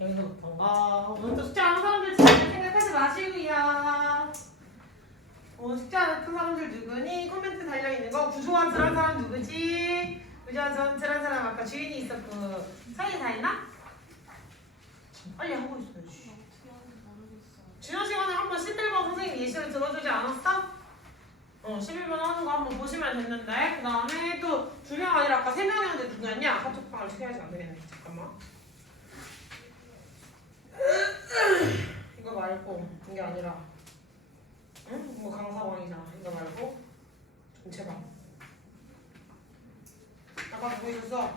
여기서부터. 오늘 또 숙제 하는 사람들 진짜 생각하지 마시고요. 숙제 하는 사람들 누구니? 코멘트 달려있는 거 구조화질한 사람 누구지? 구조화질한 사람 아까 주인이 있었고 사이 다 있나? 빨리 하고 있어야지. 지난 시간에 한번 11번 선생님 예시를 들어주지 않았어? 11번 하는 거 한번 보시면 됐는데 그 다음에 또 2명 아니라 아까 3명이었는데 누구였냐? 카톡방을 시켜야지 안 되겠네. 잠깐만. 이거 말고 이게 아니라 응? 뭐 강사방이잖아. 이거 말고 전체방. 아까 누구 있었어?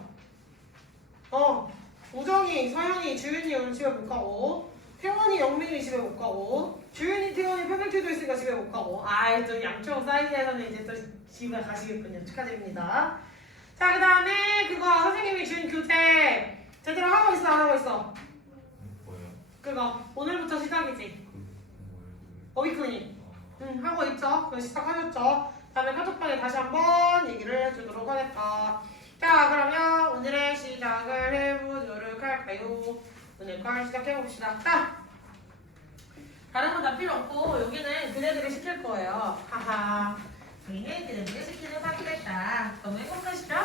우정이, 서영이, 주윤이 오늘 집에 못 가고 태원이, 영민이 집에 못 가고 주윤이, 태원이 평일치도 있으니까 집에 못 가고 또 양쪽 사이드에서는 이제 또 집에 가시겠군요. 축하드립니다. 자, 그 다음에 그거 선생님이 준 교재 제대로 하고 있어 안 하고 있어? 뭐예요? 그거 오늘부터 시작이지. 어휘클리닉 하고 있죠? 그거 시작하셨죠? 다음에 카톡방에 다시 한번 얘기를 해주도록 하겠다. 자, 그러면 오늘의 시작을 해보도록 할까요? 오늘 걸 시작해봅시다. 자, 다른 건 다 필요 없고 여기는 그네들이 시킬 거예요. 하하. 여기는 그네들이 시키는 사기겠다. 너무 행복하시죠?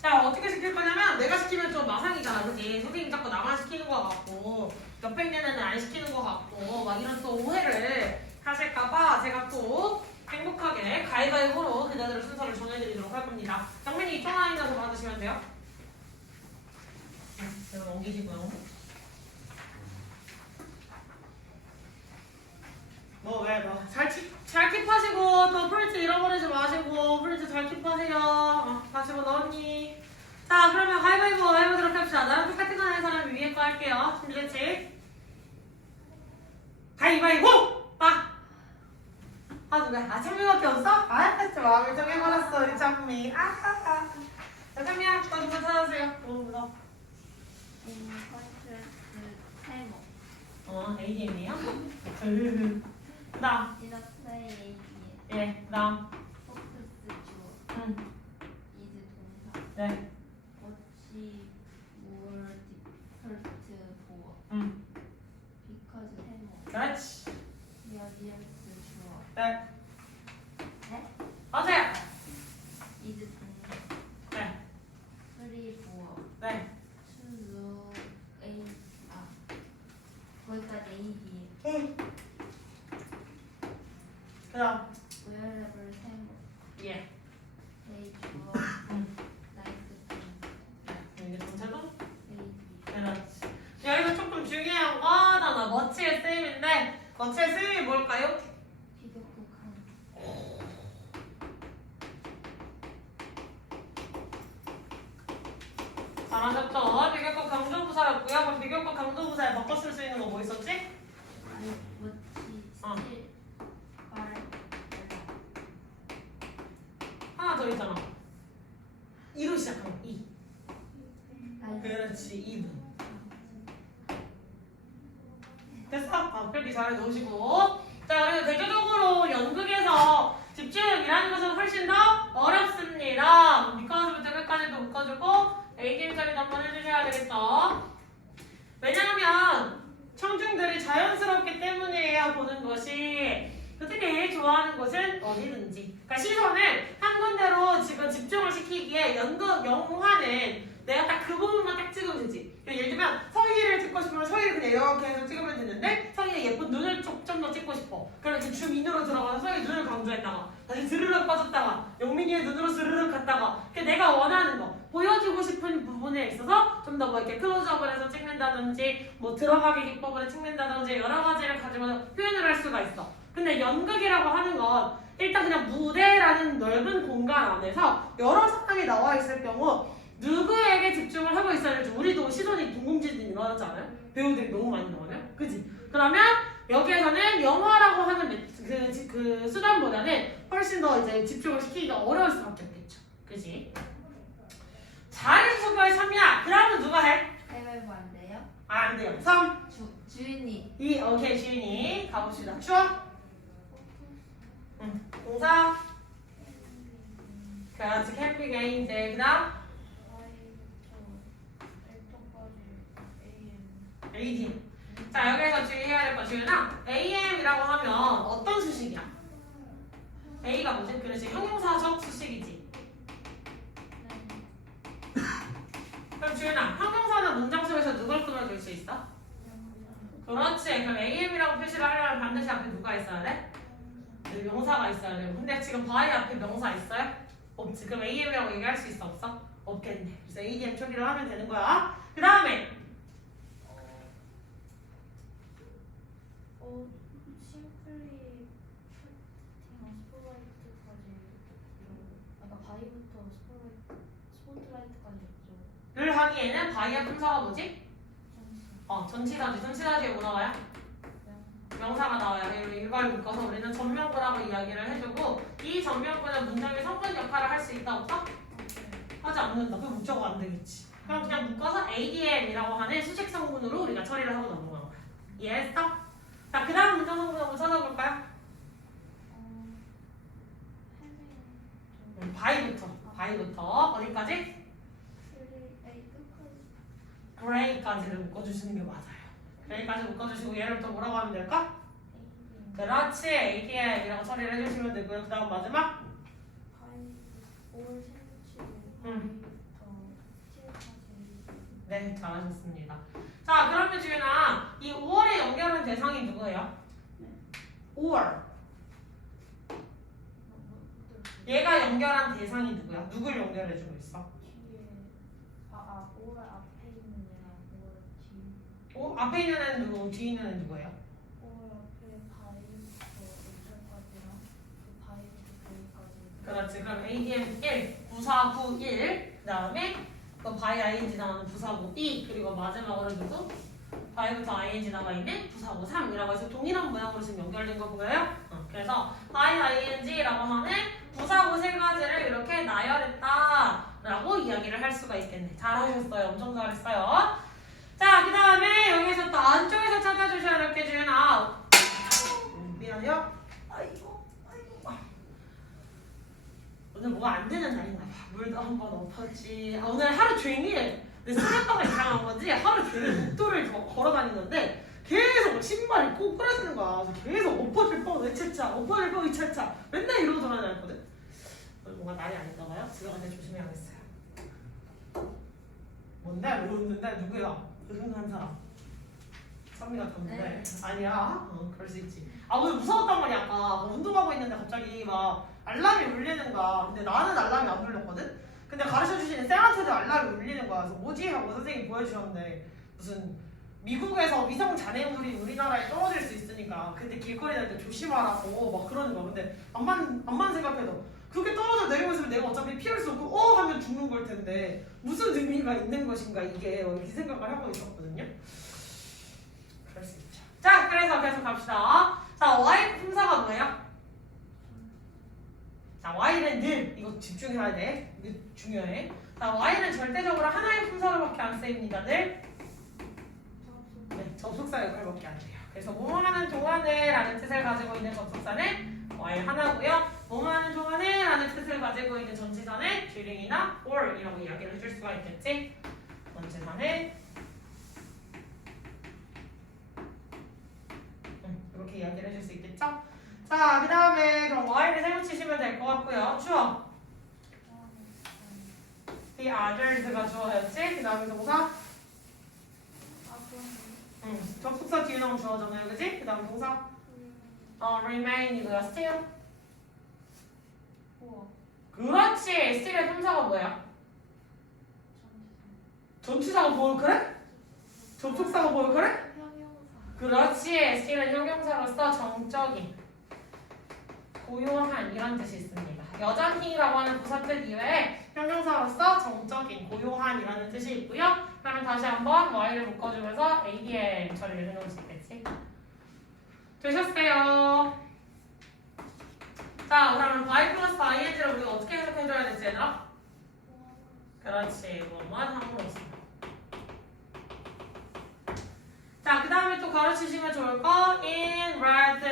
자, 어떻게 시킬 거냐면 내가 시키면 좀 마상이잖아, 그치? 선생님 자꾸 나만 시키는 거 같고 옆에 있는 애는 안 시키는 거 같고 막 이런 또 오해를 하실까봐 제가 또 행복하게 가위바위보로 그네들 순서를 정해드리도록 할 겁니다. 장면이 2,000원이 나서 받으시면 돼요. 제가 넘기시고요. 잘 킵하시고 또 프린트 잃어버리지 마시고 프린트 잘 킵하세요. 다시 뭐 넣었니? 자, 그러면 가위바위보 해보도록 합시다. 나랑 똑같은 거 하는 사람이 위에 거 할게요. 준비됐지? 가위바위보! 누가? 창미밖에 없어? 진짜 마음이 정해버렸어 우리 창미. 자, 창미야, 너 누가 찾아주세요. 무서워. ADM이요? 그 다음. 예, 그 다음. 이즈 동사. 네. 워치 월 디펄트 보어. 비커즈 해머. 그렇지. 여디언스 주어. 네. 네? 맞아요. 이즈 동사. 네. 프리 보어. 네. 수루 에이 거기까지 AD. 그 다음. 웨어레블 세모. 예. 데이 주어. 나이트 동. 이게 전체도? AD. 그렇지. 여기서 조금 중요한 거 하나. 머치의 쓰임인데 머치의 쓰임이 뭘까요? 비교국 한. 잘하셨죠? 비교과 강조부사였고요. 그럼 비교과 강조부사에 바꿔 쓸 수 있는 거 뭐 있었지? 워치 스틸 발. 하나 더 있잖아. 2로 시작하는 거. 2. 나이트. 그렇지. 2분. 됐어? 그렇게 잘 넣으시고. 자, 그리고 대표적으로 연극에서 집중을 일하는 것은 훨씬 더 어렵습니다. 밑간부터 끝까지도 묶어주고 ADM 처리도 한번 해주셔야 되겠죠. 왜냐하면 청중들이 자연스럽기 때문이에요. 보는 것이. 특히 좋아하는 곳은 어디든지. 그러니까 시선을 한 군데로 지금 집중을 시키기에 연극, 영화는 내가 딱 그 부분만 딱 찍으면 되지. 예를 들면 서희를 찍고 싶으면 서희를 그냥 이렇게 해서 찍으면 되는데 서희의 예쁜 눈을 좀 더 찍고 싶어. 그럼 이렇게 줌인으로 들어가서 서희 눈을 강조했다가 다시 스르륵 빠졌다가 영민이의 눈으로 스르륵 갔다가 내가 원하는 거 보여주고 싶은 부분에 있어서 좀 더 뭐 이렇게 클로즈업을 해서 찍는다든지 뭐 들어가기 기법으로 찍는다든지 여러 가지를 가지고 표현을 할 수가 있어. 근데 연극이라고 하는 건 일단 그냥 무대라는 넓은 공간 안에서 여러 사람이 나와 있을 경우 누구에게 집중을 하고 있어야 될지 우리도 시선이 둥둥지둥 일어나지 않아요? 배우들이 너무 많이 나오면? 그치? 그러면 여기에서는 영화라고 하는 그 수단보다는 훨씬 더 이제 집중을 시키기가 어려울 수밖에 없겠죠. 그치? 잘해서 수고해 참이야. 그 다음은 누가 해? 가위바위보 안 돼요? 안 돼요. 3, 주인이. 2, 오케이 주인이 가봅시다. 추워? 동사 그렇지. 캠핑 게임 그 다음 ADM. 자, 여기에서 주의해야 될 거 주의나 AM이라고 하면 어떤 수식이야? A가 뭐지? 그렇지, 형용사적 수식이지. 그럼 주윤아, 형용사는 문장 속에서 누굴 끊어줄 수 있어? 그렇지. 그럼 AM이라고 표시를 하려면 반드시 앞에 누가 있어야 돼? 네, 명사가 있어야 돼. 근데 지금 by 앞에 명사 있어요? 없지. 그럼 AM이라고 얘기할 수 있어? 없어? 없겠네. 그래서 ADM 처리를 하면 되는 거야. 그 다음에 심플리 스포트라이트까지 아까 바이부터 스포트라이트까지 줬죠. 를 하기에는 by의 품사가 뭐지? 전치사지. 전치사지에 뭐 나와요? 명사가 나와요. 이걸 묶어서 우리는 전명구라고 이야기를 해주고 이 전명구는 문장의 성분 역할을 할 수 있다 없다? 하지 않는다. 그럼 문자가 안 되겠지. 그럼 그냥 묶어서 ADM이라고 하는 수직 성분으로 우리가 처리를 하고 넘어가는 거야. 이해했어? 자, 그 다음 문장 성분 한번 찾아볼까요? 바이부터 어디까지? 그레이까지를 묶어주시는 게 맞아요. 그레이까지 묶어주시고 얘를 또 뭐라고 하면 될까? 그렇지. ADM이라고 처리를 해주시면 되고요. 그 다음 마지막? 네, 잘하셨습니다. 자, 그러면 주윤아, 이 5월에 연결한 대상이 누구예요? 5월. 얘가 연결한 대상이 누구야? 누굴 연결해주고 있어? 5월 앞에 있는 애랑 5월 뒤. 앞에 있는 애는 누구? 뒤에 있는 애는 누구예요? 5월 앞에 바이부터 5절까지랑 그 바이부터 9까지. 그렇지. 그럼 ADM 1, 부사구 1, 그 다음에 또 바이 ing 나오는 부사구 2, 그리고 마지막으로 누구? 바이부터 ing 나가 있는 부사구 3이라고 해서 동일한 모양으로 지금 연결된 거 보여요? 그래서 바이 ing라고 하는 부사구 세 가지를 이렇게 나열했다 라고 이야기를 할 수가 있겠네. 잘하셨어요. 엄청 잘했어요. 자, 그 다음에 여기서 또 안쪽에서 찾아주셔야 될 게 주윤아. 미안해요. 아이고. 오늘 뭐가 안 되는 날인가 봐. 물도 한번 엎었지. 오늘 하루 종일 내 스타터가 이상한 건지 하루 종일 복도를 걸어 다니는데 계속 신발이 꼬꾸라지는 거야. 그래서 계속 엎어질 뻔 외채차, 엎어질 뻔 외채차 맨날 이러고 돌아다녔거든. 오늘 뭔가 날이 아닌가 봐요. 집에 갈 때 조심해야겠어요. 뭔데? 모르는데 누구야? 의심한 사람. 선미 같았는데 네. 아니야? 그럴 수 있지. 오늘 무서웠단 말이야. 아까 운동하고 있는데 갑자기 막 알람이 울리는 거야. 근데 나는 알람이 안 울렸거든? 근데 가르쳐주시는 쌤한테도 알람이 울리는 거야. 그래서 뭐지? 하고 선생님이 보여주셨는데 무슨 미국에서 위성 잔해물이 우리나라에 떨어질 수 있으니까 근데 길거리 다닐 때 조심하라고 막 그러는 거야. 근데 암만 생각해도 그렇게 떨어져 내리고 있으면 내가 어차피 피할 수 없고 하면 죽는 걸 텐데 무슨 의미가 있는 것인가 이게 이렇게 생각을 하고 있었거든요. 그럴 수 있죠. 자, 그래서 계속 갑시다. 자, Y 품사가 뭐예요? 자, Y는 늘 이거 집중해야 돼. 이거 중요해. 자, Y는 절대적으로 하나의 품사로밖에 안 쓰입니다. 늘 네, 접속사 역할밖에 안 돼요. 그래서 뭐뭐하는 동안에 라는 뜻을 가지고 있는 접속사는 Y 하나고요. 뭐뭐하는 동안에 라는 뜻을 가지고 있는 전치사는 during이나 or이라고 이야기를 해줄 수가 있겠지. 전치사는 이렇게 이야기를 해줄 수 있겠죠. 자, 그 다음에 그럼 Y를 세우치시면 될 것 같고요. 주어 The others가 주어였지. 그 다음에 동사 접속사 뒤에 나오면 주어잖아요. 그치? 그 다음 동사 remain이고요. still 그렇지. still의 동사가 뭐야? 전치사가 뭘 그래? 접속사가 뭘 그래? 그렇지. still은 형용사로서 정적인 고요한 이런 뜻이 있습니다. 여전히라고 하는 부사뜻 이외에 형용사로서 정적인 고요한이라는 뜻이 있고요. 그러면 다시 한번 Y를 묶어주면서 ADM 처리를 해놓을 수 있겠지. 되셨어요? 자, 그러면 Y 플러스 ING를 우리가 어떻게 해석해줘야 되지, 얘들아? 그렇지. 뭐만 함으로써. 자, 그 다음에 또 가르치시면 좋을 거 in red,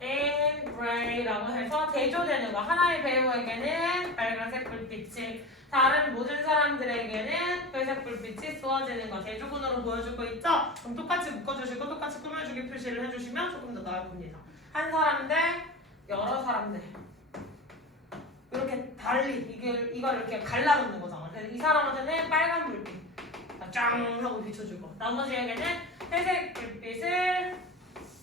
in gray라고 해서 대조되는 거. 하나의 배우에게는 빨간색 불빛이, 다른 모든 사람들에게는 회색 불빛이 쏘아지는 거 대조군으로 보여주고 있죠? 그럼 똑같이 묶어주시고 똑같이 꾸며주기 표시를 해주시면 조금 더 나을 겁니다. 한 사람 대 여러 사람들 이렇게 달리 이걸 이렇게 갈라놓는 거잖아. 그래서 이 사람한테는 빨간 불빛 짱 하고 비춰주고 나머지에게는 회색 불빛을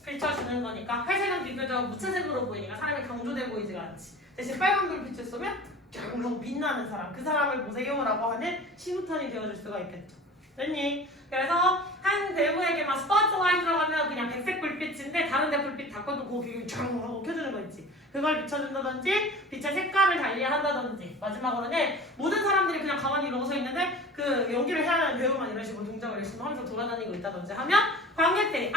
비춰주는 거니까 회색은 비교적 무채색으로 보이니까 사람이 강조돼 보이지가 않지. 대신 빨간 불빛을 쏘면 짱 하고 빛나는 사람 그 사람을 보세요라고 하는 시무턴이 되어줄 수가 있겠죠. 됐니? 그래서 한 배우에게만 스포트라이트라고 하면 그냥 백색 불빛인데 다른 데 불빛 다 꺼도 거기 쫙 하고 켜주는 거 있지. 그걸 비춰준다든지 빛의 색깔을 달리한다든지 마지막으로는 모든 사람들이 그냥 가만히 이러고 서 있는데 그 연기를 해야 하는 배우만 이런 식으로 동작을 열심히 하면서 돌아다니고 있다든지 하면 관객들이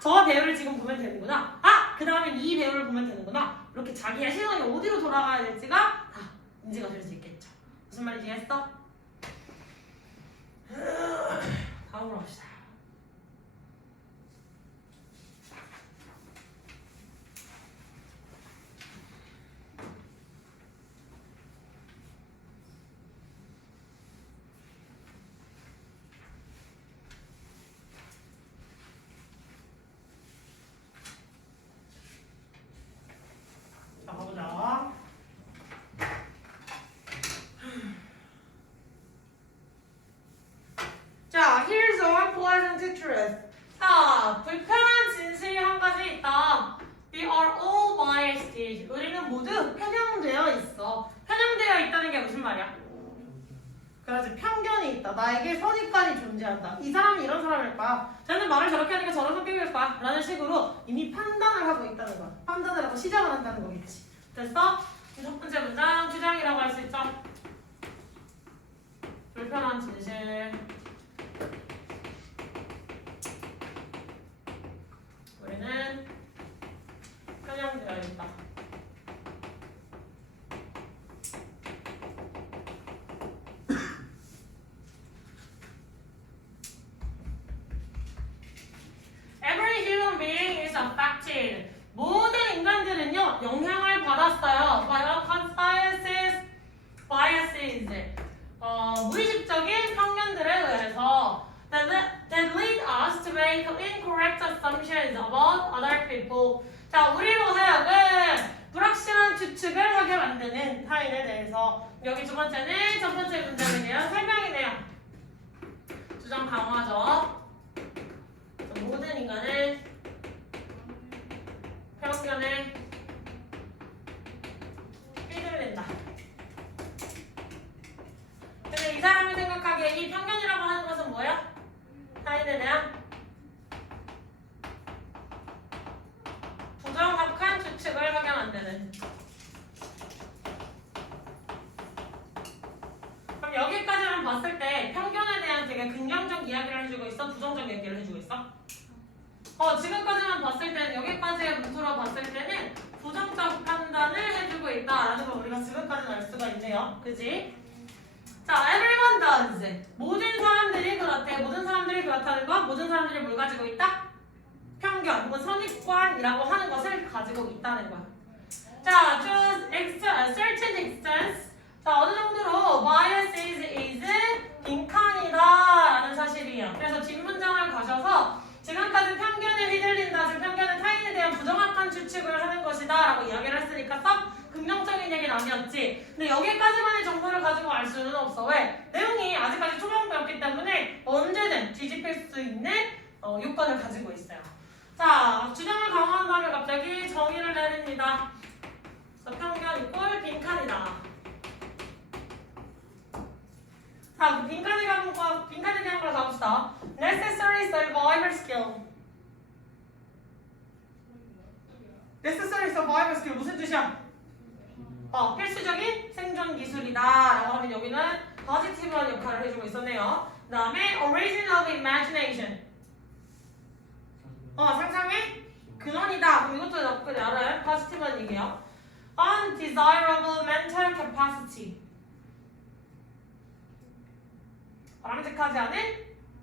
저 배우를 지금 보면 되는구나. 그 다음엔 이 배우를 보면 되는구나. 이렇게 자기의 시선이 어디로 돌아가야 될지가 다 인지가 될 수 있겠죠. 무슨 말인지 이해했어? 다음으로 갑시다. 자, 가보자. 자, here's a unpleasant truth. 자, 불편한 진실이 한 가지 있다. We are all biased. 우리는 모두 편향되어 있어. 편향되어 있다는 게 무슨 말이야? 그렇지, 편견이 있다. 나에게 선입관이 존재한다. 이 사람이 이런 사람일 거야. 쟤는 말을 저렇게 하니까 저런 성격일 거야. 라는 식으로 이미 판단을 하고 있다는 거야. 판단을 하고 시작을 한다는 거겠지. 됐어? 첫 번째 문장, 주장이라고 할 수 있죠. 불편한 진실. 우리는 편향되어 있다. Every human being is affected. 모든 인간들은요 영향을 받았어요. biases. 무의식적인 편견들에 의해서 that lead us to make incorrect assumptions about other people. 자, 우리로 하여금 불확실한 추측을 하게 만드는 타인에 대해서. 여기 두 번째는 첫 번째 문제는요 설명이네요. 주장 강화죠. 모든 인간은 편견에 휘둘린다. 근데 이 사람이 생각하기에 이 편견이라고 하는 것은 뭐야? 타인에 대한 부정확한 추측을 하게 만드는. 그럼 여기까지만 봤을 때 편견에 대한 되게 긍정적 이야기를 해주고 있어? 부정적 얘기를 해주고 있어? 지금까지만 봤을 때는 여기까지의 문구로 봤을 때는 부정적 판단을 해주고 있다라는 걸 우리가 지금까지는 알 수가 있네요. 그지? 자, everyone does. 모든 사람들이 그렇대. 모든 사람들이 그렇다는 건 모든 사람들이 뭘 가지고 있다? 편견 혹은 선입관이라고 하는 것을 가지고 있다는 거야. 자, to a certain extent. 자, 어느 정도로 biases is 빈칸이다 라는 사실이에요. 그래서 뒷문장을 가셔서 지금까지 편견에 휘둘린다, 즉 편견은 타인에 대한 부정확한 추측을 하는 것이다 라고 이야기를 했으니까 썩 긍정적인 얘기는 아니었지. 근데 여기까지만의 정보를 가지고 알 수는 없어. 왜? 내용이 아직까지 초반부였기 때문에 언제든 뒤집힐 수 있는 요건을 가지고 있어요. 자, 주장을 강화한 다음에 갑자기 정의를 내립니다. 그래서 편견 이꼴 빈칸이다. 자, 빈칸에 대한 걸 가봅시다. Necessary survival skill. Necessary survival skill 무슨 뜻이야? 필수적인 생존 기술이다 라고 하면 여기는 positive한 역할을 해주고 있었네요. 그 다음에 origin of imagination. 상상의 근원이다. 그럼 이것도 나쁘지 않아요. positive한 얘기예요. undesirable mental capacity. 바람직하지 않은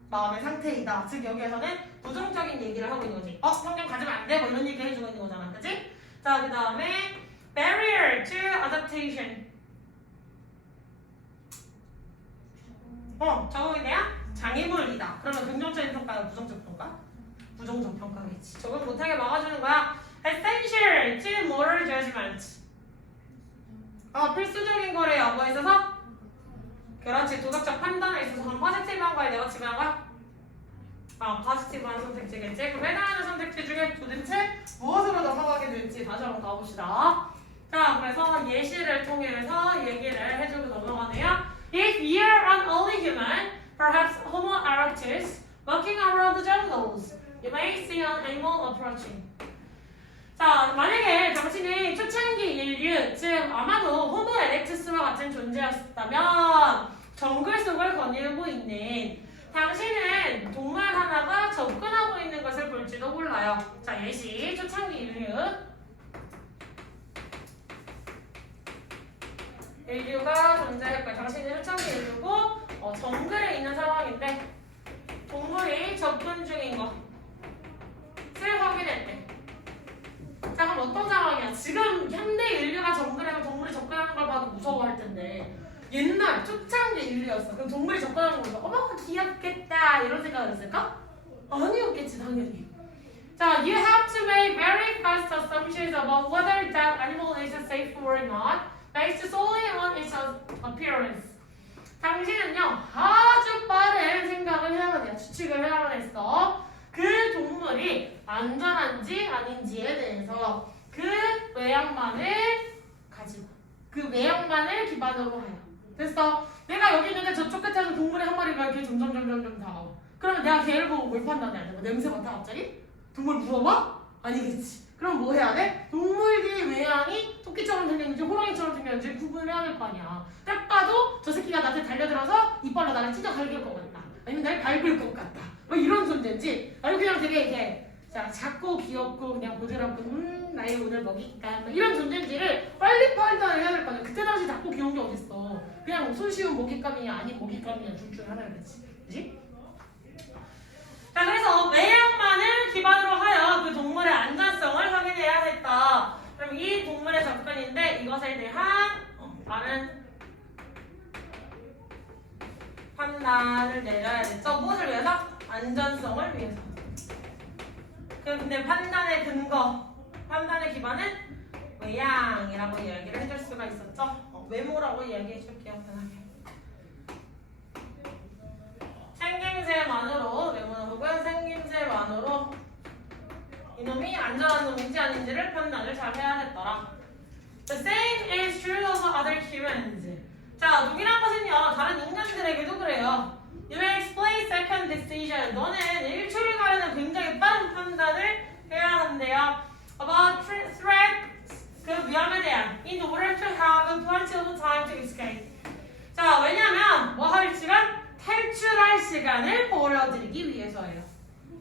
마음의 상태이다. 즉 여기에서는 부정적인 얘기를 하고 있는 거지. 편견 가지면 안 돼. 뭐 이런 얘기 해주고 있는 거잖아. 그치? 자, 그 다음에 barrier to adaptation. 적응이 돼야 장애물이다. 그러면 긍정적인 평가야, 부정적 평가? 부정적 평가겠지. 적응 못하게 막아주는 거야. essential to moral judgment. 필수적인 거래요. 뭐에 있어서? 그렇지. 도덕적 판단에 있어서 그럼 포지티브한 거야, 네거티브한 거야? 포지티브한 선택지겠지. 그럼 해당하는 선택지 중에 도대체 무엇으로 넘어가게 될지 다시 한번 가봅시다. 자, 그래서 예시를 통해서 얘기를 해주고 넘어가네요. If you're an early human, perhaps Homo erectus, walking around the jungles, you may see an animal approaching. 자, 만약에 당신이 초창기 인류, 즉 아마도 호모 에렉투스와 같은 존재였다면 정글 속을 거닐고 있는 당신은 동물 하나가 접근하고 있는 것을 볼지도 몰라요. 자, 예시 초창기 인류가 존재했고요. 당신은 초창기 인류고 정글에 있는 상황인데 동물이 접근 중인 것을 확인했대. 자, 그럼 어떤 상황이야? 지금 현대 인류가 정글에서 동물이 접근하는 걸 봐도 무서워할 텐데 옛날 초창기 인류였어. 그럼 동물이 접근하는 거 보고 어머 귀엽겠다 이런 생각을 했을까? 아니었겠지 당연히. 자, you have to make very fast assumptions about whether that animal is safe or not based solely on its appearance. 당신은요 아주 빠른 생각을 해야만 해요. 추측을 해야만 했어. 그 동물이 안전한지 아닌지에 대해서 그 외양만을 가지고 그 외양만을 기반으로 하여. 됐어. 내가 여기 있는데 저쪽 끝에서 동물의 한 마리가 이렇게 점점 다가와. 그러면 내가 걔를 보고 뭘 판단해야 돼? 뭐 냄새 맡아 갑자기? 동물 무서워? 아니겠지. 그럼 뭐 해야 돼? 동물의 외양이 토끼처럼 생겼는지 호랑이처럼 생겼는지 구분을 해야 될 거 아니야. 딱 봐도 저 새끼가 나한테 달려들어서 이빨로 나를 찢어 갈길 것 같다. 아니면 날 밟을 것 같다. 뭐 이런 존재인지 아니면 그냥 되게 이렇게 자, 작고 귀엽고 그냥 보드랍고 나의 오늘 먹일까 뭐 이런 존재인지를 빨리 판단을 해야 될 거 아니야. 그때 당시 작고 귀여운 게 어딨어. 그냥 손쉬운 먹잇감이냐 아닌 먹잇감이냐 둘 중에 하나겠지. 그치? 자, 그래서 외양만을 기반으로 하여 그 동물의 안전성을 확인해야 했다. 그럼 이 동물의 접근인데 이것에 대한 많은 판단을 내려야겠죠. 무엇을 위해서? 안전성을 위해서. 근데 판단의 근거, 판단의 기반은 외양이라고 이야기를 해줄 수가 있었죠. 외모라고 이야기해줄게요. 편하게. 생김새만으로, 외모는 혹은 생김새만으로 이놈이 안전한 놈인지 아닌지를 판단을 잘 해야 했더라. The same is true of other humans. 자, 동일한 것은요, 다른 인간들에게도 그래요. You may explain second decision. 너는 일출을 가려는 굉장히 빠른 판단을 해야 한대요. About threats, 그 위험에 대한. In order to have plenty of time to escape. 자, 왜냐면 뭐 할 시간? 탈출할 시간을 벌어들이기 위해서예요.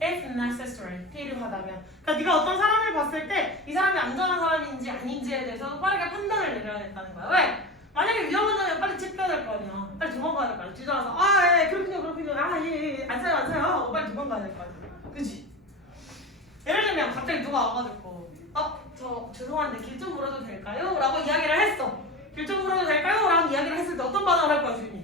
If necessary, 필요하다면. 그러니까 네가 어떤 사람을 봤을 때 이 사람이 안전한 사람인지 아닌지에 대해서 빠르게 판단을 내려야 된다는 거야. 왜? 만약에 위험하다면 빨리 집 빼야 될 거 아니야. 빨리 도망가야 될 거 아니야. 뒤돌아서 예, 그렇군요. 안 사요. 빨리 도망가야 될 거 아니야. 그치? 예를 들면 갑자기 누가 와가지고 저 죄송한데 길 좀 물어도 될까요? 라고 이야기를 했어. 길 좀 물어도 될까요? 라고 이야기를 했을 때 어떤 반응을 할 거야, 주인이?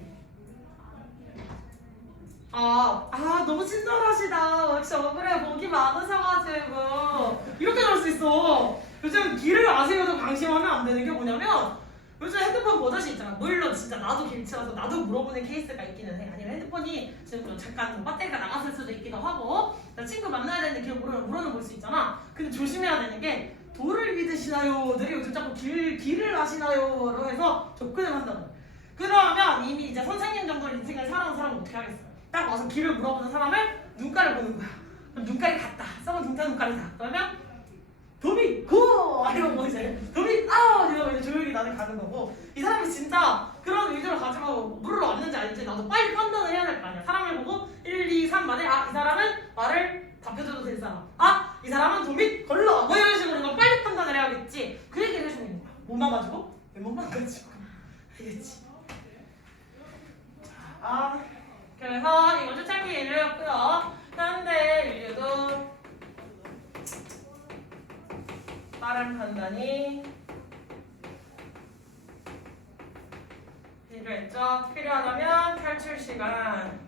너무 친절하시다. 역시 그래 복이 많으셔가지고 이렇게 나올 수 있어. 요즘 길을 아세요도 방심하면 안 되는 게 뭐냐면 요즘 핸드폰 버젓이 있잖아. 물론 진짜 나도 길치라서 나도 물어보는 케이스가 있기는 해. 아니면 핸드폰이 지금 잠깐 배터리가 나갔을 수도 있기도 하고 나 친구 만나야 되는데 길 물어는 볼 수 있잖아. 근데 조심해야 되는 게 도를 믿으시나요? 들이 요즘 자꾸 길을 아시나요? 라고 해서 접근을 한다는 거야. 그러면 이미 이제 선생님 정도로 인생을 살아온 사람은 어떻게 하겠어? 딱 와서 길을 물어보는 사람을 눈가를 보는 거야. 그럼 눈깔이 같다. 썩은 등타 눈깔이 다. 그러면 도미 고! 이러고 이제 도미 아우! 이러고 이제 조용히 나는 가는 거고 이 사람이 진짜 그런 의도를 가지고 물으러 왔는지 아닌지 나도 빨리 판단을 해야 될 거 아니야. 사람을 보고 1, 2, 3 만에 이 사람은 말을 답해줘도 될 사람. 이 사람은 도미 걸러! 뭐 이런 식으로 이거 빨리 판단을 해야겠지. 그 얘기를 해주고 있는 거야. 뭐만 가지고? 외모만 가지고. 알겠지? 자, 그래서 이거 초창기 인류였고요. 현대 인류도 빠른 판단이 필요했죠? 필요하다면 탈출 시간을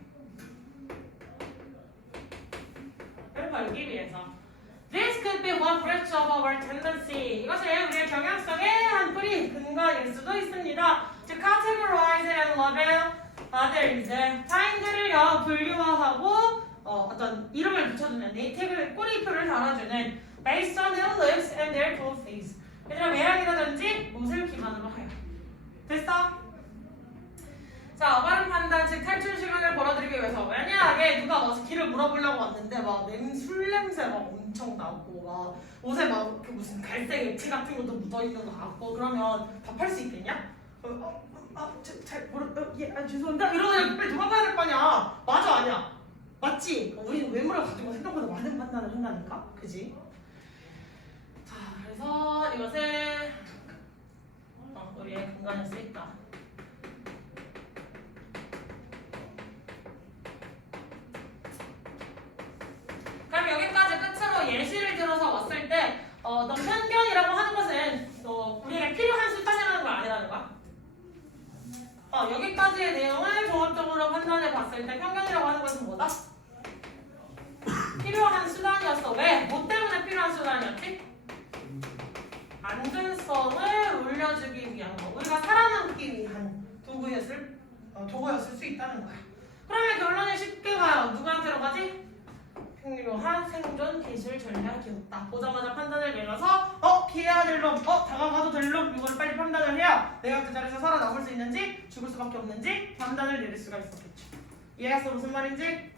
벌기 위해서. This could be one branch of our tendency. 이것은 우리의 경향성의 한 뿌리, 근거일 수도 있습니다. To categorize and label others. 타인들을요 분류화하고 어떤 이름을 붙여주는 네이티브의 꼬리표를 달아주는 based on their looks and their clothes. 얘들아 외양이라든지 옷을 기반으로 하여. 됐어? 자, 빠른 판단, 즉 탈출 시간을 벌어들이기 위해서 만약에 누가 와서 길을 물어보려고 왔는데 막 술 냄새 막 엄청 나고 막 옷에 막 그 무슨 갈색 액체 같은 것도 묻어있는 거 같고 그러면 답할 수 있겠냐? 죄송합니다 이러고 그냥 빨리 도망가야 될 거 아니야. 맞아 아니야? 맞지? 우리는 외모를 가지고 생각보다 많은 판단을 한다니까? 그지? 자, 그래서 이것을 우리의 근간일 수 있다. 그럼 여기까지 끝으로 예시를 들어서 왔을 때 너 편견이라고 하는 것은 우리에게 필요한 수단이라는 걸 아니라는 거야. 여기까지의 내용을 종합적으로 판단해 봤을 때 편견이라고 하는 것은 뭐다? 필요한 수단이었어. 왜? 뭐 때문에 필요한 수단이었지? 안전성을 올려주기 위한 거. 우리가 살아남기 위한 도구였을 수 있다는 거야. 그러면 결론이 쉽게 가요. 누구한테로 가지? 풍요한 생존 기술 전략이었다. 보자마자 판단을 내려서 피해야 될 놈, 다가가도 될 놈, 이걸 빨리 판단을 해야 내가 그 자리에서 살아남을 수 있는지 죽을 수밖에 없는지 판단을 내릴 수가 있었겠죠. 이해했어? 무슨 말인지?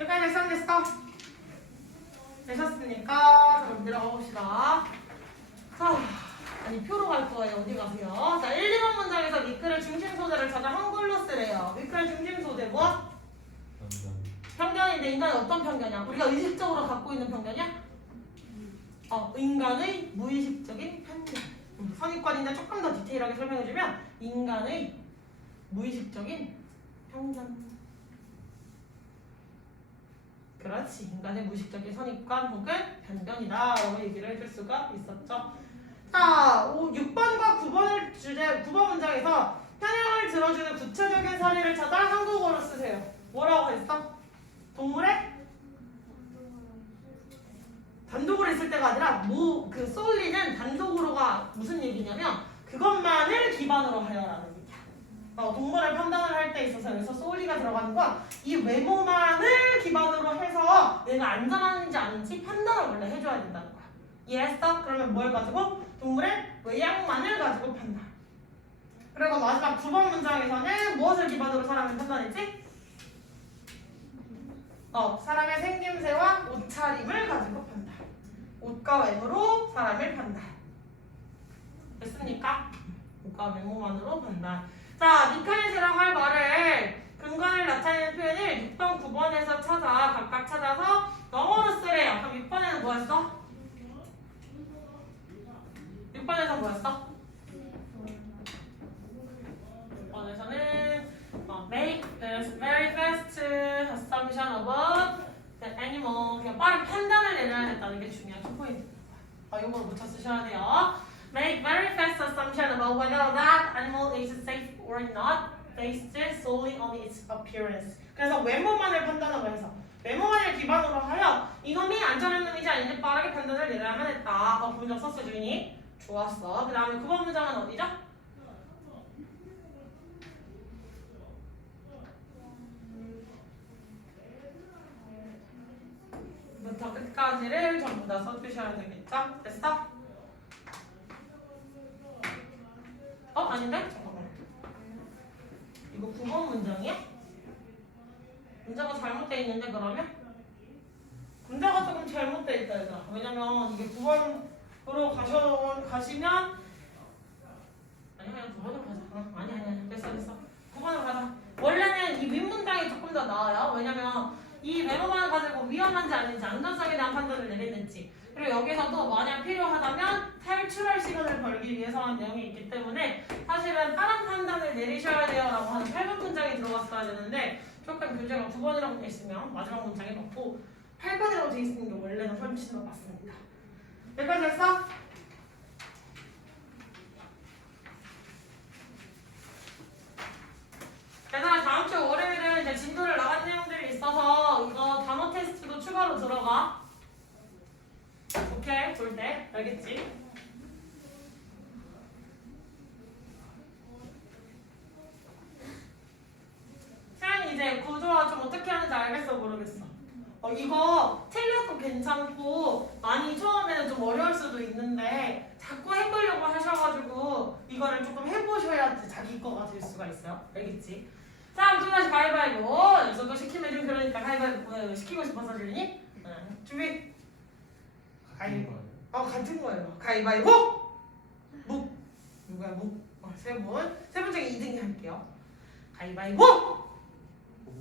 여기까지 됐어? 되셨습니까? 그럼 들어가 봅시다. 자, 표로 갈 거예요. 어디 가세요? 자, 1, 2번 문장에서 미크의 중심 소재를 찾아 한글로 쓰래요. 미크의 중심 소재 뭐? 편견인데 인간이 어떤 편견이야? 우리가 의식적으로 갖고 있는 편견이야? 인간의 무의식적인 편견. 선입관인데 조금 더 디테일하게 설명해주면 인간의 무의식적인 편견. 그렇지. 인간의 무의식적인 선입관 혹은 편견이다 라고 얘기를 해줄 수가 있었죠. 자, 6번과 9번 문장에서 편향을 들어주는 구체적인 사례를 찾아 한국어로 쓰세요. 뭐라고 했어? 동물의 단독으로 있을 때가 아니라 그 solely는 단독으로가 무슨 얘기냐면 그것만을 기반으로 하여라는 얘기야. 동물을 판단을 할 때 있어서 여기서 solely가 들어가는 건 이 외모만을 기반으로 해서 내가 안전한지 아닌지 판단을 원래 해줘야 된다는 거야. 이해했어? 그러면 뭘 가지고? 동물의 외양만을 가지고 판단. 그리고 마지막 9번 문장에서는 무엇을 기반으로 사람을 판단했지? 사람의 생김새와 옷차림을 가지고 판단. 옷과 외모로 사람을 판단. 됐습니까? 옷과 외모만으로 판단. 자, 미카엘이라고 할 말을 근거를 나타내는 표현을 6번, 9번에서 각각 찾아서 영어로 쓰래요. 그럼 6번에는 뭐였어? 6번에서 뭐였어? 6번에서는 make this very fast assumption about the animal. 그냥 빠른 판단을 내려야 된다는 게 중요한 키포인트입니다. 이걸 붙여 쓰셔야 돼요. Make very fast assumption about whether that animal is safe or not based solely on its appearance. 그래서 외모만을 판단하고 해서 외모만을 기반으로 하여 이놈이 안전한 놈인지 아닌지 빠르게 판단을 내려야만 했다. 문장 썼어 주인이. 좋았어. 그 다음에 9번 문장은 어디죠? 부터 끝까지를 전부 다 써주셔야 되겠죠? 됐어? 아닌데? 잠깐만. 이거 9번 문장이야? 문제가 잘못되어 있는데 그러면? 문제가 조금 잘못되어 있다 얘들아. 왜냐면 이게 9번으로 가시면 그냥 9번으로 가자. 아니 됐어 9번으로 가자. 원래는 이 윗문장이 조금 더 나아요. 왜냐면 이 외모만 가지고 위험한지 아닌지 안전성에 대한 판단을 내리는지 그리고 여기서도 만약 필요하다면 탈출할 시간을 벌기 위해서 한 내용이 있기 때문에 사실은 빠른 판단을 내리셔야 돼요 라고 하는 8번 문장이 들어갔어야 되는데 조금 교재가 9번이라고 되어 있으면 마지막 문장이 맞고 8번이라고 되어 있는 게 원래는 훨씬 더 맞습니다. 여기까지 했어? 알겠지? 쌤 이제 구조화 좀 어떻게 하는지 알겠어 모르겠어? 이거 틀려도 괜찮고 많이 처음에는 좀 어려울 수도 있는데 자꾸 해보려고 하셔가지고 이거를 조금 해보셔야지 자기 거가 될 수가 있어요. 알겠지? 자, 또 다시 가위바위보. 너도 시키면 좀 그러니까 가위바위보 시키고 싶어서 주니? 준비. 같은 거예요. 가위바위보. 묵. 누구야 묵? 세 분. 세 분 중에 2등이 할게요. 가위바위보.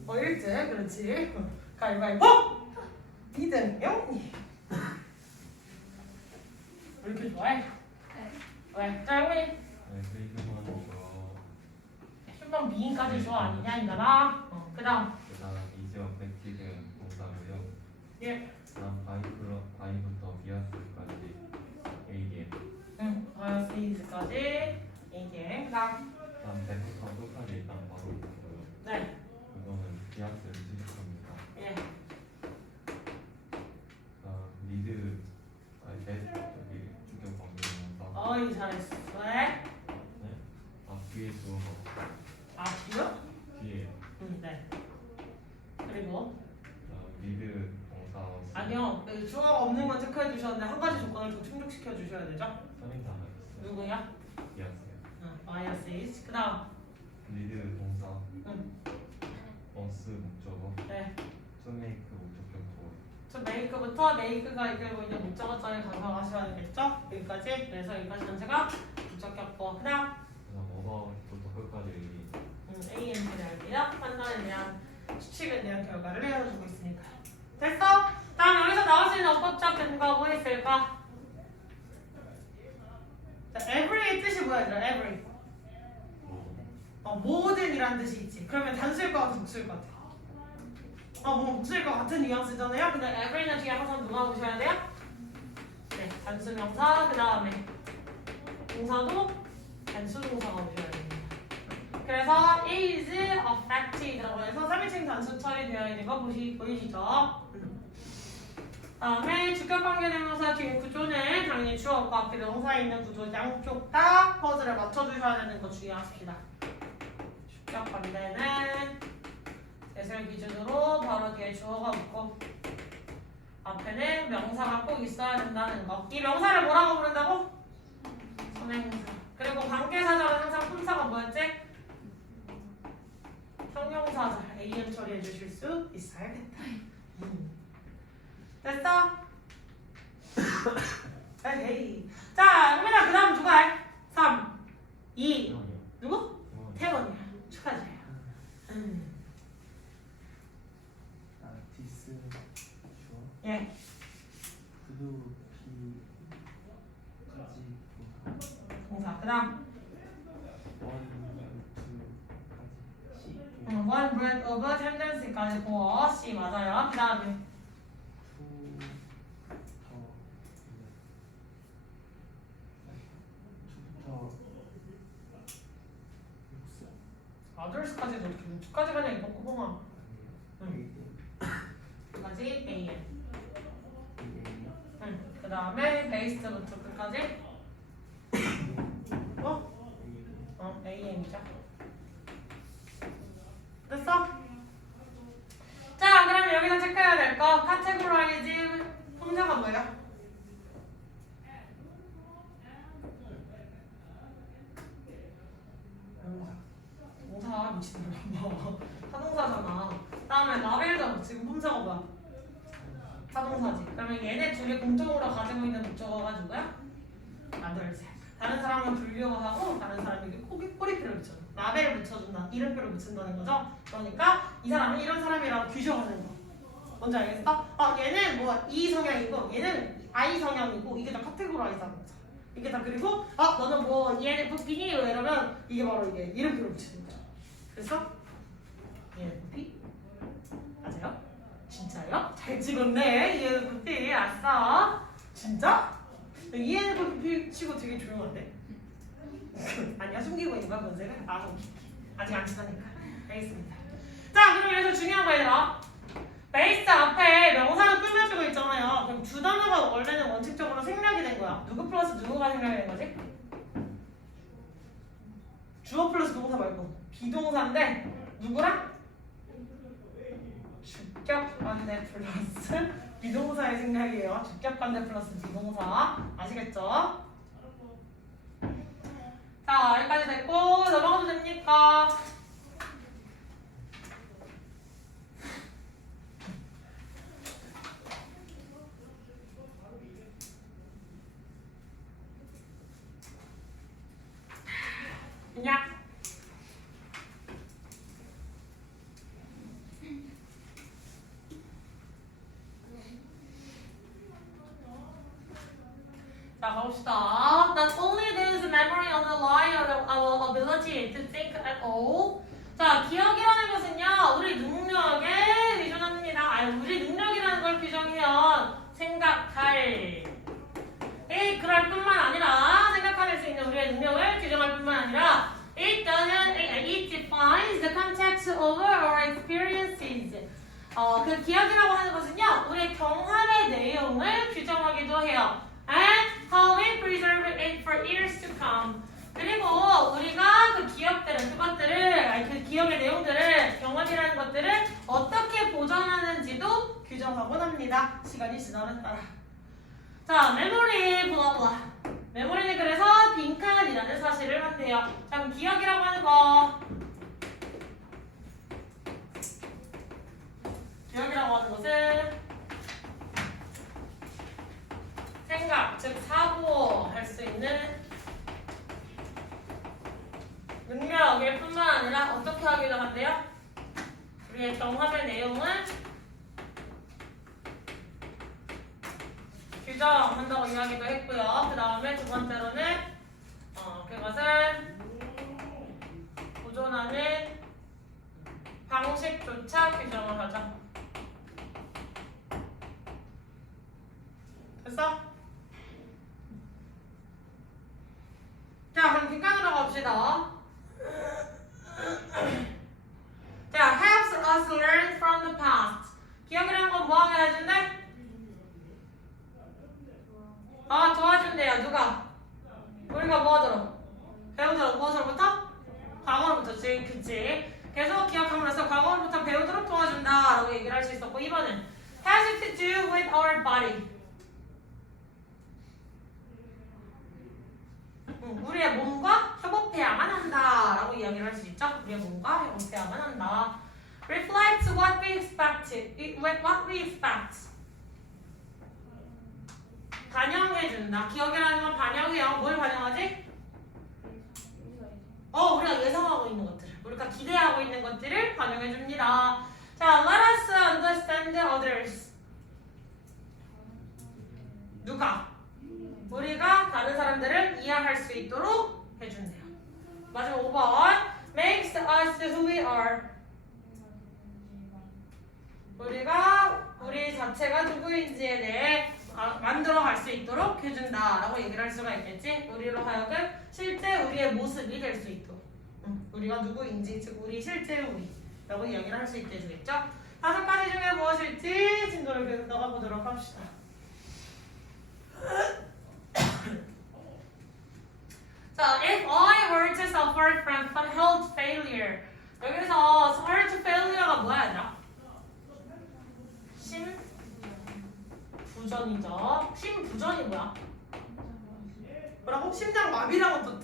1등. 그렇지. 가위바위보. 2등. 영리. 왜 이렇게 좋아해? 네. 왜? 자, 영리. 베이크만 줘. 슈퍼 미인까지 좋아 아니냐 인가나? 그다음. 그다음 이지와 백티드 동사고요. 예. 그다음 바이부터 비아스까지 A개. 바이오시즈까지 이게 그다음. 그다음 배부터 끝까지 일단 바로 있고요. 네. 이거는 비아스를 시작합니다. 예. 리드 저기 주격 관계명사. 어이 잘했어. 왜? 네. 뒤에 주어가 아 뒤요? 뒤에. 네. 그리고 리드 동사. 아니요. 그 주어가 없는 건 체크해 주셨는데 한 가지 조건을 좀 충족시켜 주셔야 되죠. 선임사가 있어요. 누구야? 비아스요. 바이오시즈. 그다음. 리드 동사. 응. 어스 목적어. 네. 투메이크 목적격 보호. 저 메이크부터 메이크가 이끌고 있는 목적어장에 가져가셔야 되겠죠? 여기까지. 그래서 여기까지 전체가 목적격보. 그다음. 그다음 어바웃부터 끝까지 ANT를 할게요. 판단에 대한 추측에 대한 결과를 내어주고 있으니까. 됐어? 다음 여기서 나올 수 있는 어법적 근거 뭐 있을까? 자, every의 뜻이 뭐야 얘들아? every. 모든이라는 뜻이 있지. 그러면 단수일 것 같아, 복수일 것 같아? 뭐 복수일 것 같은 뉘앙스잖아요. 근데 every는 뒤에 항상 누가 오셔야 돼요? 네, 단수명사 그 다음에 동사도 단수동사가 오셔야 됩니다. 그래서 is affected라고 해서 3인칭 단수 처리되어 있는 거 보이시죠? 다음에 주격관계대명사 뒤에 구조는 당연히 주어과 앞에 명사에 있는 구조 양쪽 다 퍼즐을 맞춰주셔야 되는 거 주의하십시다. 주격관계는 예술 기준으로 바로 뒤에 주어가 있고 앞에는 명사가 꼭 있어야 된다는 거. 이 명사를 뭐라고 부른다고? 선행사. 그리고 관계사절은 항상 품사가 뭐였지? 형용사절 am 처리해 주실 수 있어야겠다. 됐어? 에이. 자, 그러면 그 다음 누가 해? 3, 2, 누구? 태원이야. 축하드려요. 디스 주어 예. 구두 비까지 동사. 그 다음. 원, 투까지 one breath over tendency까지 보어. C 맞아요. 그 다음에. others까지도 이렇게 6까지 그냥 이거 꼽아봐. 끝까지 AM. 그 다음에 베이스부터 끝까지 AM이죠. 됐어? 자, 그러면 여기서 체크해야 될 거 categorize 품사가 뭐예요? 동사 미친놈아. 타동사잖아. 다음에 라벨도 지금 품사가 뭐야? 타동사지. 그러면 얘네 둘이 공통으로 가지고 있는 목적어가 누구야? others. 다른 사람은 분류하고 다른 사람에게 꼬리표를 붙여. 라벨을 붙여준다. 이름표를 붙인다는 거죠. 그러니까 이 사람은 이런 사람이라고 규정하는 거. 뭔지 알겠어? 얘는 뭐 E 성향이고 얘는 I 성향이고 이게 다 카테고라이즈하는 거죠. 이게 다 그리고 너는 뭐 ENFP니? 이러면 이게 바로 이게 이름표를 붙이는 거죠. 그래서 ENFP? 맞아요? 진짜요? 잘 찍었네. ENFP 아싸. 진짜? ENFP 치고 되게 조용한데? 아니야, 숨기고 있는 거야 문제가? 아직 안 치다니까. 알겠습니다. 자, 그럼 여기서 중요한 거 얘들아. 베이스 앞에 명사는 꾸며주고 있잖아요. 그럼 두 두 단어가 원래는 원칙적으로 생략이 된 거야. 누구 플러스 누구가 생략이 된 거지? 주어 플러스 동사 말고 비동사인데 누구랑? 주격관대 플러스 비동사의 생략이에요. 주격관대 플러스 비동사. 아시겠죠? 자, 여기까지 됐고 넘어가도 됩니까? 냐. 자, 가봅시다. Not only does memory underlie our ability to think at all. 자, 기억이라는 것은요, 우리 능력에 의존합니다. 아니, 우리 능력이라는 걸 규정해요. 생각할. 그럴 뿐만 아니라, 생각할 수 있는 우리의 능력을 규정할 뿐만 아니라, it defines the context of our experiences. 그 기억이라고 하는 것은요, 우리의 경험의 내용을 규정하기도 해요. And how we preserve it for years to come. 그리고 우리가 그 기억들을, 그것들을, 그 기억의 내용들을, 경험이라는 것들을 어떻게 보존하는지도 규정하곤 합니다. 시간이 지남에 따라. 자, 메모리, 블라블라. 메모리는 그래서 빈칸이라는 사실을 한대요. 자, 그럼 기억이라고 하는 거. 기억이라고 하는 것은 생각, 즉 사고할 수 있는 능력일 뿐만 아니라 어떻게 하기도 한대요? 우리의 경험의 내용을 규정한다고 이야기도 했고요. 그 다음에 두 번째로는 그것을 보존하는 방식조차 규정을 하죠. 됐어? 자, 그럼 뒷간으로 갑시다. 자, helps us learn from the past. 기억이라는 건 뭐하게 해준대? 도와준대요. 누가? 우리가 뭐하도록? 배우도록. 무엇으로부터? 과거로부터. 그치. 계속 기억하면서 과거로부터 배우도록 도와준다 라고 얘기를 할 수 있었고, 2번은 has to do with our body. 우리의 몸과 협업해야만 한다 라고 이야기를 할 수 있죠. 우리의 몸과 협업해야만 한다. Reflect what we expect. 반영해준다. 기억이라는 건 반영해요. 뭘 반영하지? 우리가 예상하고 있는 것들, 우리가 기대하고 있는 것들을 반영해줍니다. 자, let us understand others. 누가? 우리가 다른 사람들을 이해할 수 있도록 해준대요. 마지막 5번. Makes us who we are. 우리가 우리 자체가 누구인지에 대해 만들어갈 수 있도록 해준다라고 얘기를 할 수가 있겠지. 우리로 하여금 실제 우리의 모습이 될 수 있도록. 우리가 누구인지, 즉 우리 실제 우리라고 이야기를 할 수 있게 해주겠죠. 5가지 중에 무엇일지 진도를 계속 나가보도록 합시다. 자, if I were to suffer from health failure. 여기서 heart failure가 뭐야, 얘들아? 심부전이죠. 심부전이 뭐야? 뭐라고? 심장 마비라고 또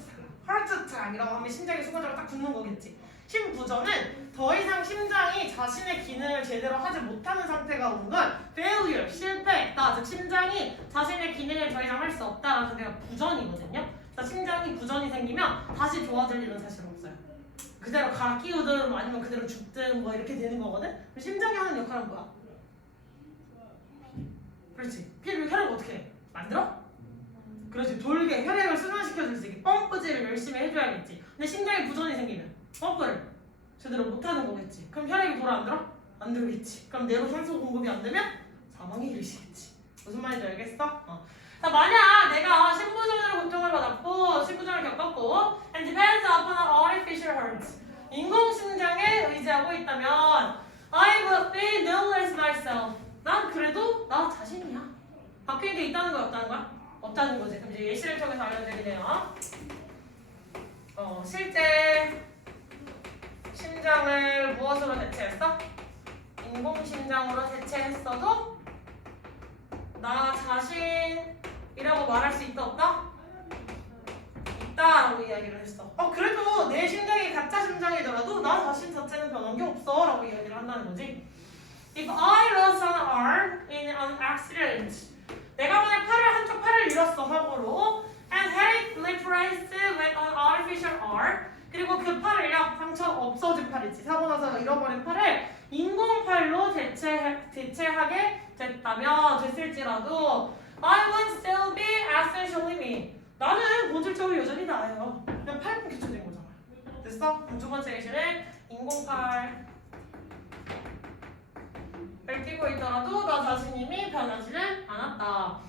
heart attack이라고 하면 심장이 순간적으로 딱 죽는 거겠지. 심부전은 더 이상 심장이 자신의 기능을 제대로 하지 못하는 상태가 온 건 failure, 실패했다. 즉 심장이 자신의 기능을 더 이상 할 수 없다라는 상태가 부전이거든요. 그래서 심장이 부전이 생기면 다시 좋아질 일은 사실 없어요. 그대로 갈아 끼우든 아니면 그대로 죽든 뭐 이렇게 되는 거거든. 그럼 심장이 하는 역할은 뭐야? 그렇지. 피를 혈액 어떻게 해? 만들어? 그렇지. 돌게 혈액을 순환시켜줄 수 있게 펌프질을 열심히 해줘야겠지. 근데 심장에 부전이 생기면 펌프를 제대로 못하는 거겠지. 그럼 혈액이 돌아 안 들어? 안 들겠지. 그럼 뇌로 산소 공급이 안 되면 사망이 일으키겠지. 무슨 말인지 알겠어? 자, 만약 내가 심부전으로 고통을 받았고 심부전을 겪었고 and depends upon an artificial heart. 인공심장에 의지하고 있다면 I would be known as myself. 난 그래도 나 자신이야. 바뀐 게 있다는 거야, 없다는 거야? 없다는 거지. 그럼 이제 예시를 통해서 알려드리네요. 실제 심장을 무엇으로 대체했어? 인공심장으로 대체했어도 나 자신이라고 말할 수 있다, 없다? 있다라고 이야기를 했어. 그래도 내 심장이 가짜 심장이더라도 나 자신 자체는 변한 게 없어 라고 이야기를 한다는 거지. If I lost an arm in an accident, 내가 만약 한쪽 팔을 잃었어 사고로, and had it replaced with an artificial arm, 그리고 그 팔을요, 상처 없어진 팔이지, 사고 나서 잃어버린 팔을 인공팔로 대체하게 됐을지라도 I would still be essentially me. 나는 본질적으로 여전히 나예요. 그냥 팔만 교체된 거잖아. 됐어? 그럼 두 번째 예시는 인공팔을 끼고 있더라도 나 자신이 변하지는 않았다.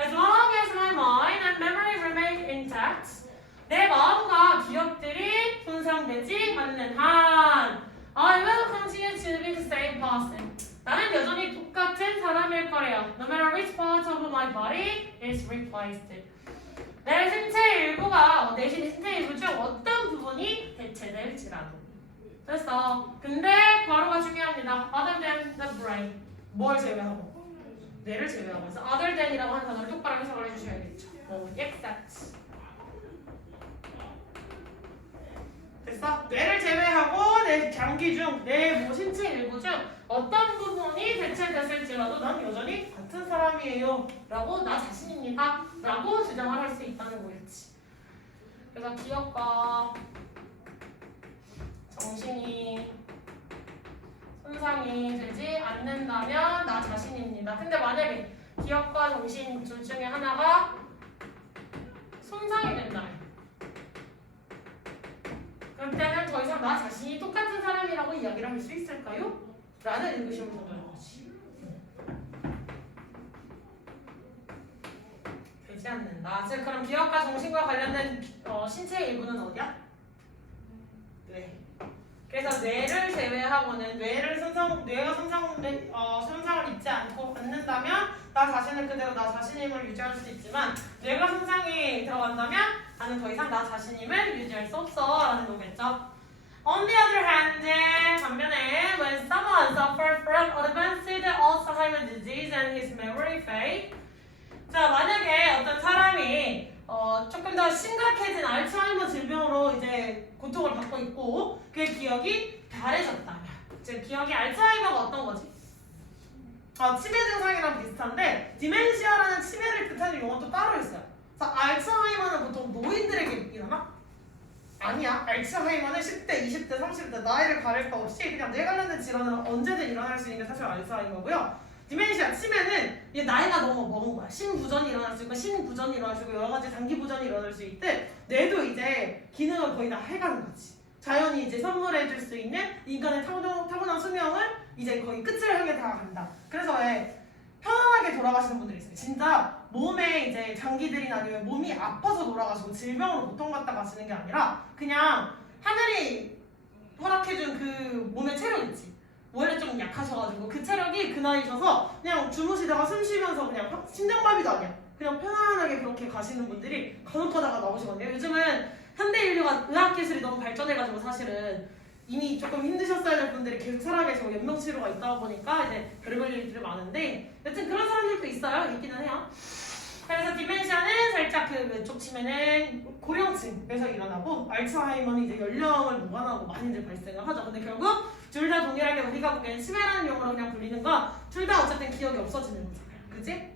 As long as my mind and memory remain intact, 내 마음과 기억들이 손상되지 않는 한 I will continue to be the same person. 나는 여전히 똑같은 사람일 거래요. No matter which part of my body is replaced. 내 신체 일부가, 내 신체 일부 중 어떤 부분이 대체될지라도. 됐어. 근데 괄호가 중요합니다. Other than the brain. 뭘 제외하고? 뇌를 제외하고. 그래서 other than이라고 하는 단어를 똑바로 해석을 해주셔야겠죠. except. 됐어? 뇌를 제외하고 내 장기 중, 내 신체 일부 중 어떤 부분이 대체됐을지라도 난 여전히 같은 사람이에요 라고, 나 자신입니다 라고 주장을 할 수 있다는 거겠지. 그래서 기억과 정신이 손상이 되지 않는다면 나 자신입니다. 근데 만약에 기억과 정신 둘 중에 하나가 손상이 된다면, 그때는 더 이상 나 자신이 똑같은 사람이라고 이야기를 할 수 있을까요? 라는 의구심을 던져는 거지. 되지 않는다. 즉 그럼 기억과 정신과 관련된 신체의 일부는 어디야? 뇌. 그래서 뇌를 제외하고는 뇌가 손상을 입지 않는다면 나 자신은 그대로 나 자신임을 유지할 수 있지만, 뇌가 손상이 들어간다면 나는 더 이상 나 자신임을 유지할 수 없어 라는 거겠죠. On the other hand, 반면에 when someone suffers from advanced Alzheimer's disease and his memory fade, 자 만약에 어떤 사람이 조금 더 심각해진 알츠하이머 질병으로 이제 고통을 받고 있고 그의 기억이 바래졌다면, 즉 기억이 알츠하이머가 어떤 거지? 치매 증상이랑 비슷한데 디멘시아라는 치매를 뜻하는 용어도 따로 있어요. 그래서 알츠하이머는 보통 노인들에게 일어나? 아니야. 알츠하이머는 10대, 20대, 30대 나이를 가릴 거 없이 그냥 뇌 관련된 질환은 언제든 일어날 수 있는 게 사실 알츠하이머고요. 디멘시아, 치매는 이게 나이가 너무 먹은 거야. 신부전이 일어날 수 있고 신부전이 일어날 수 있고 여러 가지 단기 부전이 일어날 수 있대. 뇌도 이제 기능을 거의 다 해가는 거지. 자연이 이제 선물해줄 수 있는 인간의 타고난 수명을 이제 거의 끝을 향해 다 간다. 그래서 왜 편안하게 돌아가시는 분들이 있어요. 진짜 몸에 이제 장기들이나 아니면 몸이 아파서 돌아가시고 질병으로 고통받다 가시는 게 아니라 그냥 하늘이 허락해준 그 몸의 체력 있지. 원래 좀 약하셔가지고 그 체력이 그 나이셔서 그냥 주무시다가 숨 쉬면서 그냥 심장마비도 아니야. 그냥 편안하게 그렇게 가시는 분들이 간혹가다가 나오시거든요. 요즘은 현대 인류가 의학 기술이 너무 발전해가지고 사실은 이미 조금 힘드셨어야 될 분들이 계속 살아계시고 연명치료가 있다 보니까 이제 별별 일들이 많은데 여튼 그런 사람들도 있어요. 있기는 해요. 그래서 디멘시아는 살짝 그 왼쪽 치매는 고령층에서 일어나고 알츠하이머는 이제 연령을 무관하고 많이들 발생을 하죠. 근데 결국 둘 다 동일하게 우리가 보기엔 치매라는 용어로 그냥 불리는 거 둘 다 어쨌든 기억이 없어지는 거잖아요. 그치?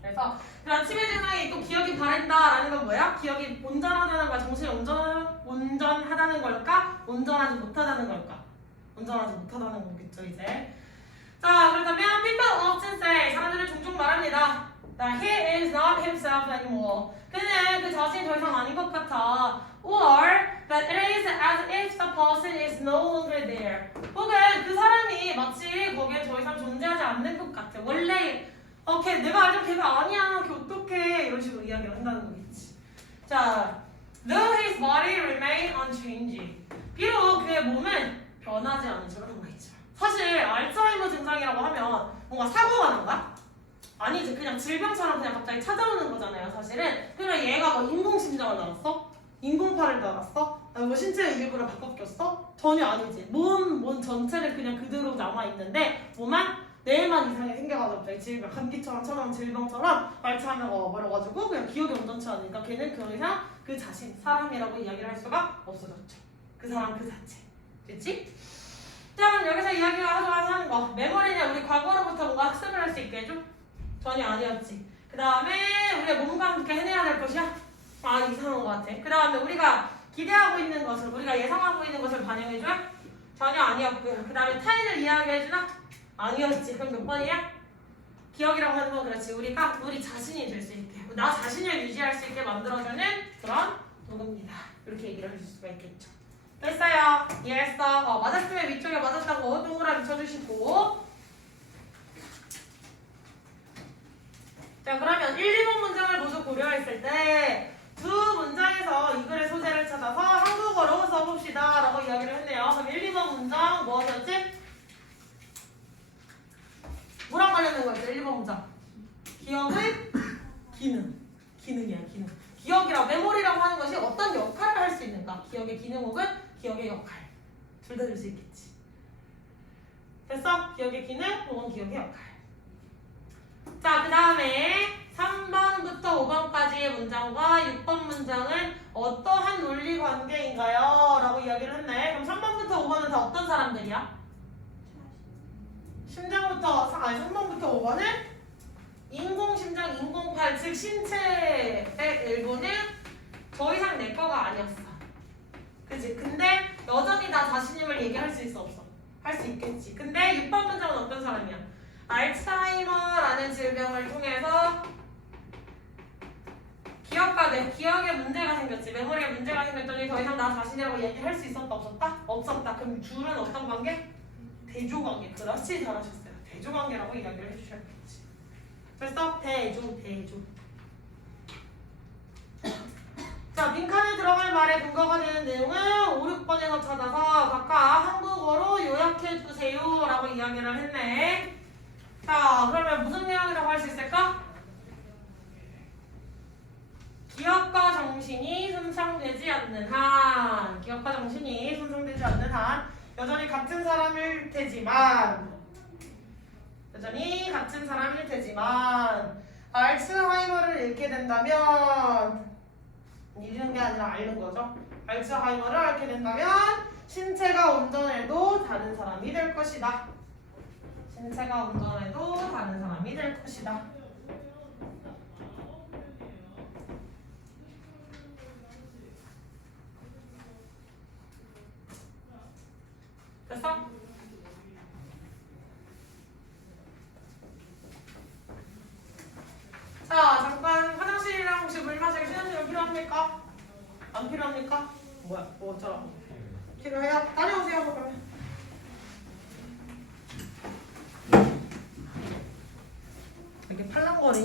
그래서 그런 치매 증상이 또 기억이 바랜다라는 건 뭐야? 기억이 온전하다는 거야? 정신이 온전하다는 걸까? 온전하지 못하다는 걸까? 온전하지 못하다는 거겠죠 이제. 자 그렇다면 people often say, 사람들은 종종 말합니다. that he is not himself anymore. 그는 그 자신이 더 이상 아닌 것 같아. Or that it is as if the person is no longer there. 혹은 그 사람이 마치 거기에 더 이상 존재하지 않는 것 같아. 원래 내가 알던 걔가 아니야. 걔 어떡해. 이런 식으로 이야기를 한다는 거겠지. 자, though his body remain unchanging. 비록 그의 몸은 변하지 않은 저런 거겠죠. 사실 알츠하이머 증상이라고 하면 뭔가 사고가 난 거야? 아니지. 그냥 질병처럼 그냥 갑자기 찾아오는 거잖아요. 사실은. 그러면 얘가 뭐 인공심장을 나왔어? 인공팔을 나왔어? 뭐 신체의 일부를 바꿔 꼈어? 전혀 아니지. 몸 전체는 그냥 그대로 남아있는데 뭐만? 뇌에만 이상이 생겨가지고 갑자기 질병, 감기처럼 처럼 질병처럼 말차하면 버려가지고 그냥 기억이 온전치 않으니까 걔는 그 이상 그 자신, 사람이라고 이야기를 할 수가 없어졌죠. 그 사람 그 자체. 그치? 자, 그럼 여기서 이야기가 하는 거. 메모리는 우리 과거로부터 뭔가 학습을 할 수 있게 해줘? 전혀 아니었지. 그 다음에 우리가 몸과 함께 해내야 될 것이야? 아, 이상한 것 같아. 그 다음에 우리가 기대하고 있는 것을, 우리가 예상하고 있는 것을 반영해줘? 전혀 아니었고요. 그 다음에 타인을 이야기해주나? 아니었지. 그럼 몇 번이야? 기억이라고 하는 건 그렇지. 우리가 우리 자신이 될 수 있게, 나 자신을 유지할 수 있게 만들어주는 그런 도구입니다. 이렇게 얘기를 해줄 수가 있겠죠. 됐어요. 이해했어. 맞았으면 위쪽에 맞았다고 동그라미 쳐주시고. 자, 그러면 1, 2번 문장을 모두 고려했을 때 두 문장에서 이 글의 소재를 찾아서 한국어로 써봅시다 라고 이야기를 했네요. 그럼 1, 2번 문장 무엇이었지? 뭐랑 관련된 거였어? 1, 2번 문장. 기억의 기능이야, 기능. 기억이랑 메모리라고 하는 것이 어떤 역할을 할 수 있는가? 기억의 기능 혹은 기억의 역할. 둘 다 줄 수 있겠지. 됐어? 기억의 기능 혹은 기억의 역할. 자, 그 다음에 3번부터 5번까지의 문장과 6번 문장은 어떠한 논리 관계인가요? 라고 이야기를 했네. 그럼 3번부터 5번은 다 어떤 사람들이야? 심장부터, 3번부터 5번은 인공심장, 인공팔, 즉 신체의 일부는 더 이상 내 거가 아니었어. 그치? 근데 여전히 나 자신임을 얘기할 수 있어, 없어? 할 수 있겠지. 근데 6번 문장은 어떤 사람이야? 알츠하이머라는 질병을 통해서 기억에 문제가 생겼지. 메모리에 문제가 생겼더니 더 이상 나 자신이라고 얘기할 수 있었다, 없었다? 없었다. 그럼 둘은 어떤 관계? 대조관계. 그렇지, 잘하셨어요. 대조관계라고 이야기를 해주셔야겠지. 됐어? 대조. 자, 빈칸에 들어갈 말에 근거가 되는 내용은 5, 6번에서 찾아서 각각 한국어로 요약해주세요 라고 이야기를 했네. 자, 그러면 무슨 내용이라고 할 수 있을까? 기억과 정신이 손상되지 않는 한, 여전히 같은 사람일 테지만 알츠하이머를 잃게 된다면, 잃는 게 아니라 앓는 거죠. 알츠하이머를 앓게 된다면 신체가 온전해도 다른 사람이 될 것이다. 됐어? 자, 잠깐 화장실이랑 혹시 물 마시기 쉬는 시간 필요합니까? 안 필요합니까? 뭐야? 뭐 어쩌라고? 필요해요? 다녀오세요 그러면. 이렇게 팔랑거리니?